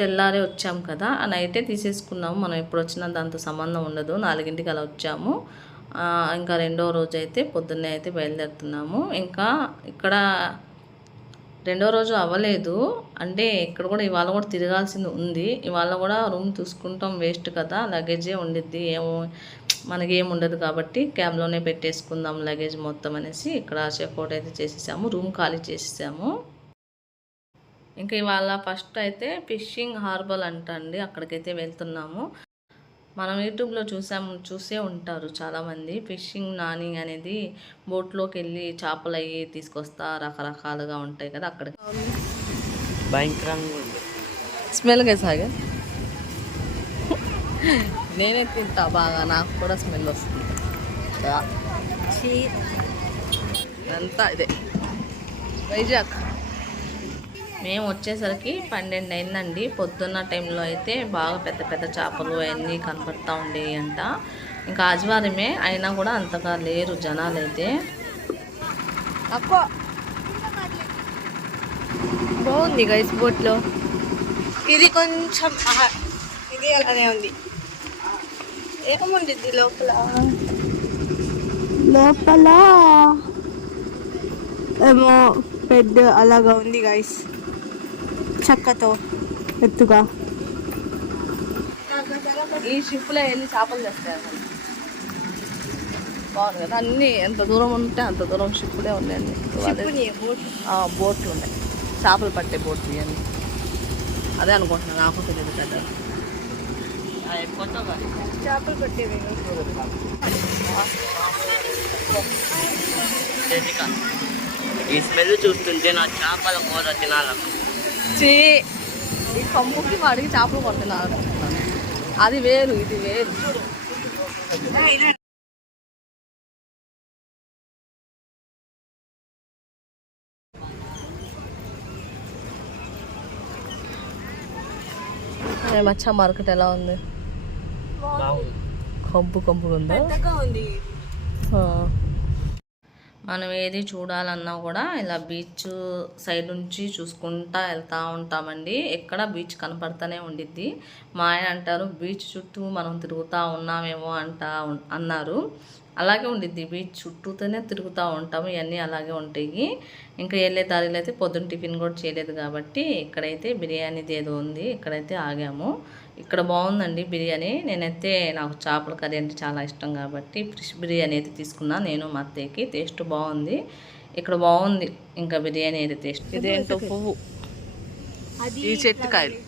తెల్లారే వచ్చాము కదా ఆ నైటే తీసేసుకున్నాము మనం ఎప్పుడు వచ్చినా దాంతో సంబంధం ఉండదు 4ంటికి అలా వచ్చాము ఇంకా రెండో రోజు అయితే పొద్దున్నే అయితే బయలుదేరుతున్నాము ఇంకా ఇక్కడ రెండో రోజు అవ్వలేదు అంటే ఇక్కడ కూడా ఇవాళ కూడా తిరగాల్సింది ఉంది ఇవాళ కూడా రూమ్ చూసుకుంటాం వేస్ట్ కదా లగేజే ఉండిద్ది ఏమో మనకేం ఉండదు కాబట్టి క్యాబ్లోనే పెట్టేసుకుందాం లగేజ్ మొత్తం అనేసి ఇక్కడ చెక్అవుట్ అయితే చేసేసాము రూమ్ ఖాళీ చేసేసాము ఇంకా ఇవాళ ఫస్ట్ అయితే ఫిషింగ్ హార్బర్ అంట అండి అక్కడికైతే వెళ్తున్నాము మనం యూట్యూబ్లో చూసే ఉంటారు చాలామంది ఫిషింగ్ నాని అనేది బోట్లోకి వెళ్ళి చేపలు అయ్యి తీసుకొస్తా రకరకాలుగా ఉంటాయి కదా అక్కడ భయంకరంగా ఉంది స్మెల్ కేసాగా నేనే తింటా బాగా నాకు కూడా స్మెల్ వస్తుంది అంతా ఇదే వైజాగ్ మేము వచ్చేసరికి 12 అయిందండి పొద్దున్న టైంలో అయితే బాగా పెద్ద పెద్ద చేపలు అవన్నీ కనపడతా ఉండేవి అంట ఇంకా ఆదివారమే అయినా కూడా అంతగా లేరు జనాలు అయితే బాగుంది గైస్ బోట్లో ఇది కొంచెం ఇది అలానే ఉంది ఏముంది లోపల ఏమో బెడ్ అలాగా ఉంది గైస్ చక్కతో ఎత్తుగా ఈ షిప్లో వెళ్ళి చేపలు తెస్తాయి అసలు బాగుంది కదా అన్నీ ఎంత దూరం ఉంటే అంత దూరం షిప్పులే ఉన్నాయండి బోట్లు ఉన్నాయి చేపలు పట్టే బోట్లు ఇవన్నీ అదే అనుకుంటున్నాను నాకు తెలియదు కదా చేపలు పట్టేవి ఈ స్మెల్ చూస్తుంటే నా చేపల కూర తినాలను ఈ కమ్ముకి వాడికి చేపలు కొడుతున్నారు అది వేరు ఇది వేరు చూడు మచ్చా మార్కెట్ ఎలా ఉంది కంపుగా ఉందా మనం ఏది చూడాలన్నా కూడా ఇలా బీచ్ సైడ్ నుంచి చూసుకుంటా వెళ్తూ ఉంటామండి ఎక్కడ బీచ్ కనపడుతూనే ఉండిద్ది మా ఆయన అంటారు బీచ్ చుట్టూ మనం తిరుగుతూ ఉన్నామేమో అన్నారు అలాగే ఉండిద్ది బీచ్ చుట్టూతోనే తిరుగుతూ ఉంటాము ఇవన్నీ అలాగే ఉంటాయి ఇంకా వెళ్ళే దారిలో అయితే పొద్దున్న టిఫిన్ కూడా చేయలేదు కాబట్టి ఇక్కడైతే బిర్యానీది ఏదో ఉంది ఇక్కడైతే ఆగాము ఇక్కడ బాగుందండి బిర్యానీ నేనైతే నాకు చేపల కర్రీ అంటే చాలా ఇష్టం కాబట్టి ఫిష్ బిర్యానీ అయితే తీసుకున్నా నేను మా అత్తయ్యకి టేస్ట్ బాగుంది ఇక్కడ బాగుంది ఇంకా బిర్యానీ అయితే టేస్ట్ ఇదేంటో పువ్వు ఈ చెట్టు కాయలు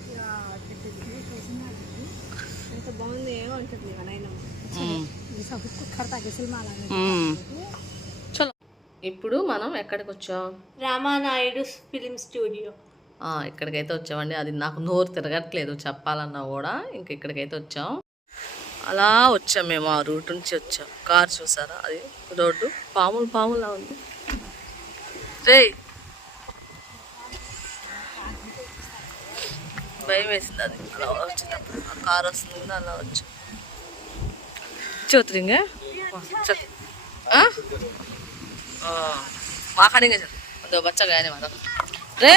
చలో ఇప్పుడు మనం ఎక్కడికి వచ్చాం రామానాయుడు ఫిలిం స్టూడియో ఇక్కడికైతే వచ్చామండి అది నాకు నోరు తిరగట్లేదు చెప్పాలన్నా కూడా ఇంక ఇక్కడికైతే వచ్చాం అలా వచ్చాం మేము ఆ రూట్ నుంచి వచ్చాం కార్ చూసారా అది రోడ్డు పాములా ఉంది రే భయం వేసింది అది అలా వచ్చినప్పుడు ఆ కార్ వస్తుంది అలా వచ్చాం चौथरिंग चल మాట్లాడింగ్ చల్ బచ్చ గానే మాత్రం రే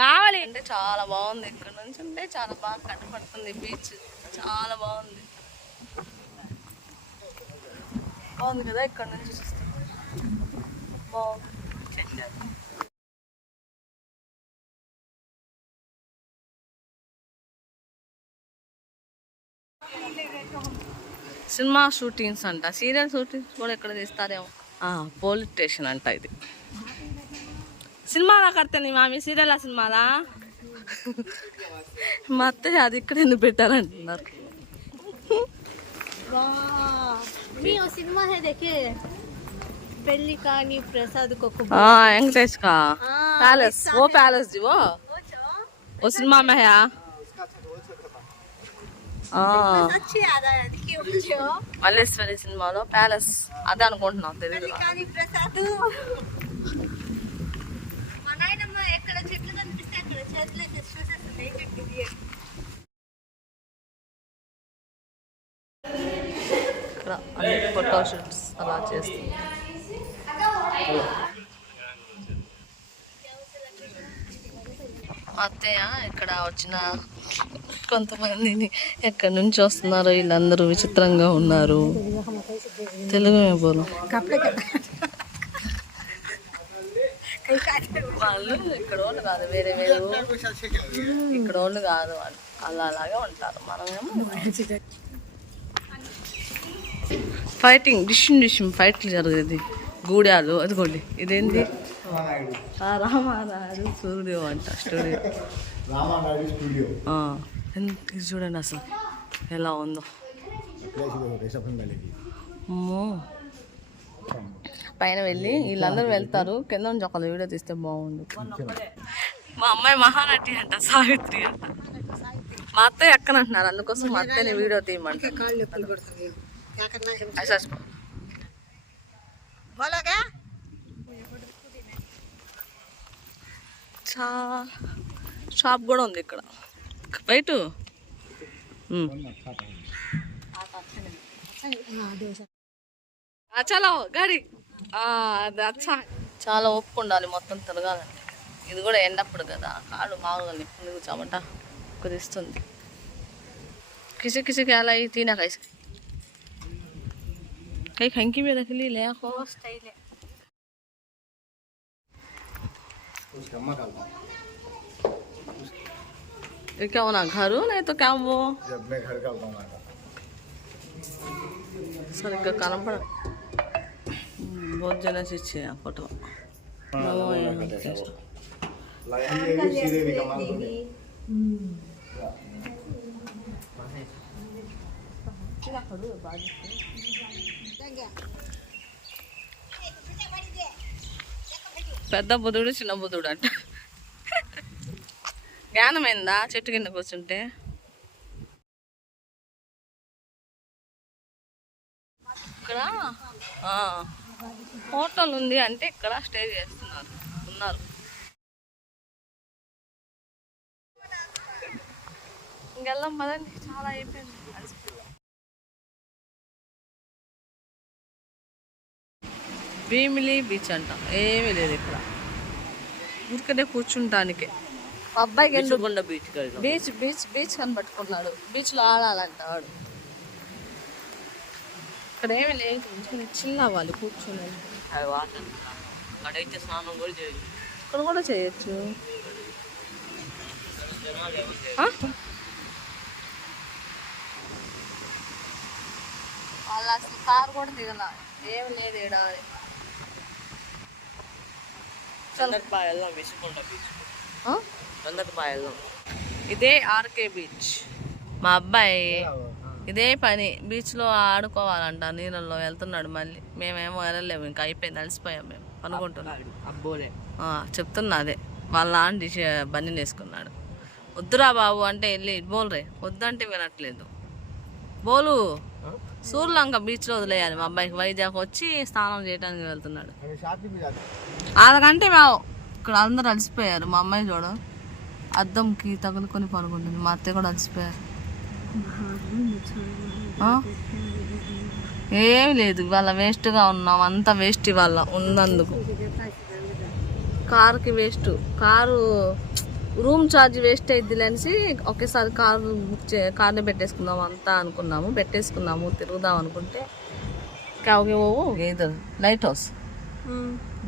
బావాలి అంటే చాలా బాగుంది ఇక్కడ నుంచి అంటే చాలా బాగా కనపడుతుంది బీచ్ చాలా బాగుంది కదా ఇక్కడ నుంచి చూస్తే బాగుంది సినిమా షూటింగ్స్ అంట సీరియల్ షూటింగ్స్ కూడా ఎక్కడ తీస్తారేమో పోలీస్ స్టేషన్ అంట ఇది సినిమాలా కడతాను మామి సీరియల్ సినిమాలా మా అత్తయ్య అది ఇక్కడ ఎందుకు పెట్టారంటున్నారు సినిమా పెళ్లి కానీ ప్రసాద్ వెంకటేష్ కా ప్యాలెస్ ఓ ప్యాలెస్ जी वो ओ सिनेमा में है अच्छी आधा है क्यों पूछो మల్లేశ్వరి సినిమాలో ప్యాలెస్ అదే అనుకుంటున్నాం తెలియదు కానీ ప్రసాద్ మా నాయనమ్మ ఎక్కడ చెట్లు కనిపిస్తే అక్కడ చేతులు చూసేస్తుంది ఏ చెట్టు ఇది ఇక్కడ అన్ని ఫోటో షూట్స్ అలా చేస్తుంది అత్తయ్య ఇక్కడ వచ్చిన కొంతమందిని ఎక్కడి నుంచి వస్తున్నారో వీళ్ళందరూ విచిత్రంగా ఉన్నారు తెలుగు బోలు వాళ్ళు ఇక్కడ వాళ్ళు కాదు వేరే వేరే ఇక్కడ వాళ్ళు కాదు వాళ్ళు అలా అలాగే ఉంటారు మనమేమో ఫైటింగ్ డిషిమ్ ఫైట్లు జరిగేది గూడాలు అదిగోండి ఇదేంటి రామారాయుడు స్టూడియో అంట స్టూడియో ఇది చూడండి అసలు ఎలా ఉందో అమ్మో పైన వెళ్ళి వీళ్ళందరూ వెళ్తారు కింద నుంచి ఒక వీడియో తీస్తే బాగుండు మా అమ్మాయి మహానటి అంట సావిత్రి అంట మా అత్తయ్య ఎక్కనంటున్నారు అందుకోసం మా అత్తయ్యని వీడియో తీయమంటారు షాప్ కూడా ఉంది ఇక్కడ బయట చలో గాడి అది అచ్చా చాలా ఓపిక ఉండాలి మొత్తం తిరగాలంటే ఇది కూడా ఎండప్పుడు కదా కాళ్ళు మామూలుగా నిప్పులు కూర్చోమంట కుదిస్తుంది किसी किसी के आला ही ना कैसे कहीं खंकी में रख ली ले आखो स्टाइल है ये क्या होना घर हो नहीं तो क्या वो जब मैं घर का बताऊंगा सर का कारण पड़ा बहुत जना से अच्छे हैं फोटो सीधे भी कमाल పెద్ద బుధుడు చిన్న బుధుడు అంట జ్ఞానమైందా చెట్టు కింద కూర్చుంటే ఇక్కడ హోటల్ ఉంది అంటే ఇక్కడ స్టే చేస్తున్నారు ఉన్నారు ఇంకెళ్ళాం పదండి చాలా అయిపోయింది భీమిలి బీచ్ అంట ఏమీ లేదు ఇక్కడ ఊరికనే కూర్చుంటానికే అబ్బాయికి ఎందుకు బీచ్ బీచ్ బీచ్ అని పట్టుకున్నాడు బీచ్లో ఆడాలంట వాడు ఇక్కడ ఏమీ లేదు చిల్ అవ్వాలి కూర్చొని అక్కడైతే స్నానం కూడా చేయదు ఇక్కడ కూడా చేయొచ్చు వాళ్ళు అసలు కారు కూడా దిగల ఏమి లేదు ఇక్కడ ఇదే ఆర్కే బీచ్ మా అబ్బాయి ఇదే పని బీచ్లో ఆడుకోవాలంట నీళ్ళల్లో వెళ్తున్నాడు మళ్ళీ మేమేమో వెళ్ళలేము ఇంకా అయిపోయింది అలసిపోయాం మేము అనుకుంటున్నాడు చెప్తున్నా అదే వాళ్ళ ఆంటీ బండి వేసుకున్నాడు వద్దురా బాబు అంటే వెళ్ళి బోల్రే వద్దంటే వినట్లేదు బోలు సూర్లంక బీచ్లో వదిలేయాలి మా అబ్బాయికి వైజాగ్ వచ్చి స్నానం చేయడానికి వెళ్తున్నాడు అరగంటే మేము ఇక్కడ అందరూ అలసిపోయారు మా అమ్మాయి చూడు అద్దంకి తగులుకొని పడుకుంటుంది మా అత్తయ్య కూడా అలసిపోయారు ఏమి లేదు ఇవాళ వేస్ట్గా ఉన్నాం అంతా వేస్ట్ ఇవాళ ఉన్నందుకు కారుకి waste car room charge waste అయిద్దిలే అనేసి ఒకేసారి కారు కార్ని పెట్టేసుకుందాం అంతా అనుకున్నాము పెట్టేసుకున్నాము తిరుగుదాం అనుకుంటే కావుకేవో ఏదో లైట్ హౌస్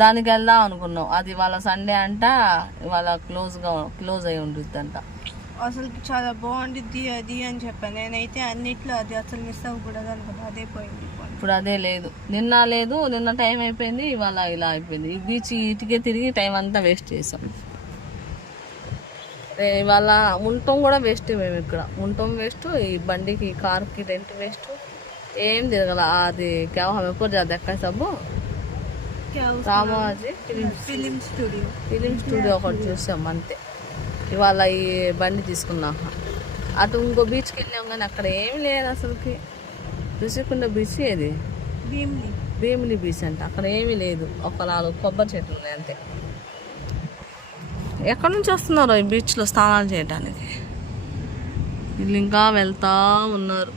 దానికి వెళ్దాం అనుకున్నాం అది ఇవాళ సండే అంట ఇవాళ క్లోజ్ అయి ఉంటుంది అంట అసలు చాలా బాగుంటుంది అది అని చెప్పాను నేనైతే అన్నిట్లో అది అసలు మిస్ అవ్వకూడదు అనుకున్నా అదే పోయింది ఇప్పుడు అదే లేదు నిన్న టైం అయిపోయింది ఇవాళ ఇలా అయిపోయింది ఈ బీచ్ ఇటుకే తిరిగి టైం అంతా వేస్ట్ చేసాం ఇవాళ ఉండటం కూడా వేస్ట్ మేము ఇక్కడ ఉండటం వేస్ట్ ఈ బండికి కార్కి రెంట్ వేస్ట్ ఏం తిరగల అది क्या हमें पूरा ज्यादा देखा सब రామోజీ ఫిలిం స్టూడియో ఒకటి చూసాం అంతే ఇవాళ ఈ బండి తీసుకున్నాం. అటు ఇంకో బీచ్కి వెళ్ళాం కానీ అక్కడ ఏమి లేదు అసలుకి. ఋషికొండ బీచ్ ఏది, భీమిలి బీచ్ అంట. అక్కడ ఏమీ లేదు, ఒక 4 కొబ్బరి చెట్లు ఉన్నాయి అంతే. ఎక్కడి నుంచి వస్తున్నారో ఈ బీచ్లో స్నానాలు చేయడానికి. వీళ్ళు ఇంకా వెళ్తా ఉన్నారు.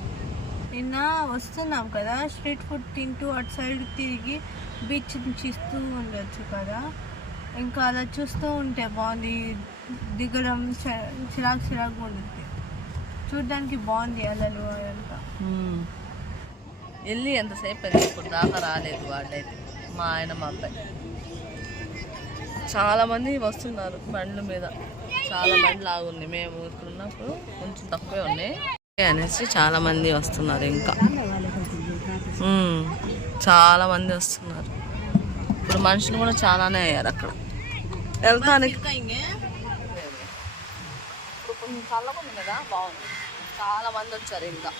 నిన్న వస్తున్నాం కదా, స్ట్రీట్ ఫుడ్ తింటూ అటు సైడ్ తిరిగి బీచ్ చూస్తూ ఉండొచ్చు కదా. ఇంకా అలా చూస్తూ ఉంటే బాగుంది, దిగడం చిరాకు ఉంటుంది, చూడడానికి బాగుంది అలలు అదంతా. వెళ్ళి ఎంతసేపు అయింది, ఇప్పుడు దాకా రాలేదు వాళ్ళైతే, మా ఆయన మా అబ్బాయి. చాలామంది వస్తున్నారు బండ్ల మీద, చాలా బండ్లు ఆగున్నాయి. మేము ఇక్కడ ఉన్నప్పుడు కొంచెం తక్కువే ఉన్నాయి అనేసి చాలామంది వస్తున్నారు. ఇంకా చాలామంది వస్తున్నారు. ఇప్పుడు మనుషులు కూడా చాలానే అయ్యారు అక్కడ వెళ్తానికి. ఇప్పుడు కొంచెం చల్లగా ఉంది కదా, బాగుంది. చాలామంది వచ్చారు. ఇంకా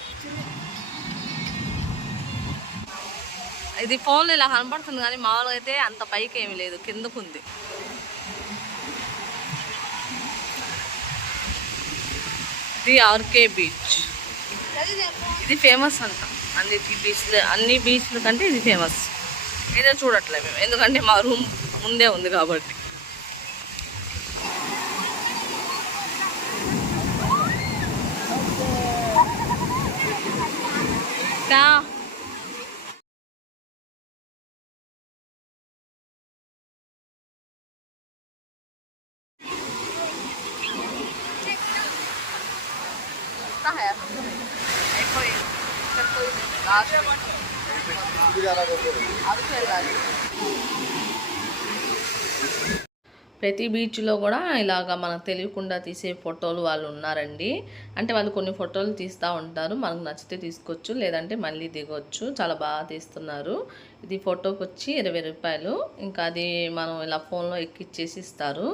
ఇది ఫోన్లో ఇలా కనపడుతుంది కానీ మామూలుగా అయితే అంత పైకి ఏమీ లేదు, కిందకుంది. ఇది ఆర్కే బీచ్. ఇది ఫేమస్ అంట అన్ని బీచ్ల కంటే ఇది ఫేమస్. ఇదే చూడట్లే మేము, ఎందుకంటే మా రూమ్ ముందే ఉంది కాబట్టి. ప్రతి బీచ్లో కూడా ఇలాగ మనకు తెలియకుండా తీసే ఫోటోలు వాళ్ళు ఉన్నారండి. అంటే వాళ్ళు కొన్ని ఫోటోలు తీస్తూ ఉంటారు, మనకు నచ్చితే తీసుకోవచ్చు, లేదంటే మళ్ళీ దిగొచ్చు. చాలా బాగా తీస్తున్నారు. ఇది ఫోటోకి వచ్చి 20 రూపాయలు. ఇంకా అది మనం ఇలా ఫోన్లో ఎక్కిచ్చేసి ఇస్తారు.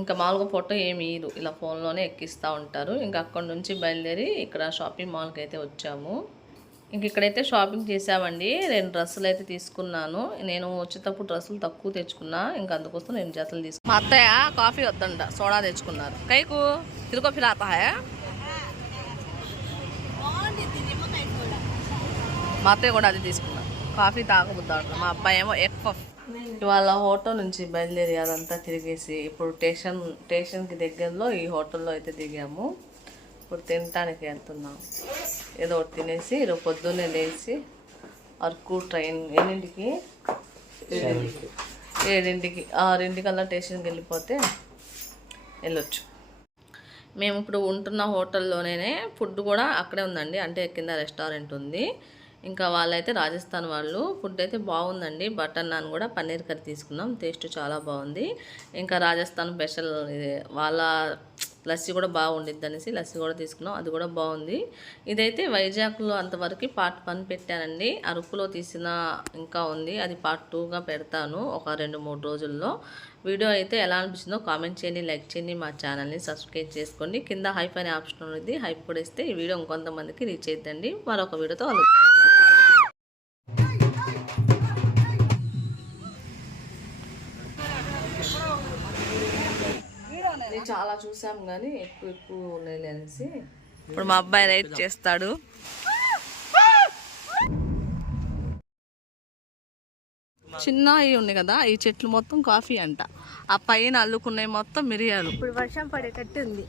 ఇంకా మామూలుగా ఫోటో ఏమి ఇయ్యరు, ఇలా ఫోన్లోనే ఎక్కిస్తూ ఉంటారు. ఇంకా అక్కడ నుంచి బయలుదేరి ఇక్కడ షాపింగ్ మాల్కి అయితే వచ్చాము. ఇంక ఇక్కడైతే షాపింగ్ చేసామండి. 2 డ్రెస్సులు అయితే తీసుకున్నాను. నేను వచ్చేటప్పుడు డ్రెస్సులు తక్కువ తెచ్చుకున్నా, ఇంకా అందుకోసం 2 జతలు తీసుకున్నాను. మా అత్తయ్య కాఫీ వద్దంట, సోడా తెచ్చుకున్నారు. కైకు తిరుగు ఫిరాతాయా? మా అత్తయ్య కూడా అది తీసుకున్నారు. కాఫీ తాగబుద్దా ఉంటుంది. మా అబ్బాయి ఏమో ఎగ్ పఫ్. ఇవాళ హోటల్ నుంచి బయలుదేరి అదంతా తిరిగేసి ఇప్పుడు స్టేషన్కి దగ్గరలో ఈ హోటల్లో అయితే దిగాము. ఇప్పుడు తినటానికి వెళ్తున్నాం. ఏదో ఒకటి తినేసి రేపు పొద్దున్నే లేచి అరకు ట్రైన్ ఎన్నింటికి 7ంటికి 6ంటికల్లా స్టేషన్కి వెళ్ళిపోతే వెళ్ళొచ్చు. మేము ఇప్పుడు ఉంటున్న హోటల్లోనే ఫుడ్ కూడా అక్కడే ఉందండి, అంటే కింద రెస్టారెంట్ ఉంది. ఇంకా వాళ్ళైతే రాజస్థాన్ వాళ్ళు. ఫుడ్ అయితే బాగుందండి. బటర్ నాన్ కూడా పన్నీర్ కర్రీ తీసుకున్నాం, టేస్ట్ చాలా బాగుంది. ఇంకా రాజస్థాన్ స్పెషల్ వాళ్ళ లస్సీ కూడా బాగుండిద్ది అనేసి లస్సీ కూడా తీసుకున్నాం, అది కూడా బాగుంది. ఇదైతే వైజాగ్లో అంతవరకు పార్ట్ 1 పెట్టానండి. అరకులో తీసిన ఇంకా ఉంది, అది పార్ట్ 2గా పెడతాను ఒక 2-3 రోజుల్లో. వీడియో అయితే ఎలా అనిపిస్తుందో కామెంట్ చేయండి, లైక్ చేయండి, మా ఛానల్ని సబ్స్క్రైబ్ చేసుకోండి. కింద హైప్ అనే ఆప్షన్ ఉంది, హైప్ కూడా ఇస్తే ఈ వీడియో ఇంకొంతమందికి రీచ్ అవుతుందండి. మరొక వీడియోతో చాలా చూసాం కానీ ఎక్కువ ఉన్నాయి అనేసి ఇప్పుడు మా అబ్బాయి రైడ్ చేస్తాడు. చిన్న అవి ఉన్నాయి కదా, ఈ చెట్లు మొత్తం కాఫీ అంట. ఆ పైన అల్లుకున్నాయి మొత్తం మిరియాలు. ఇప్పుడు వర్షం పడేటట్టు ఉంది.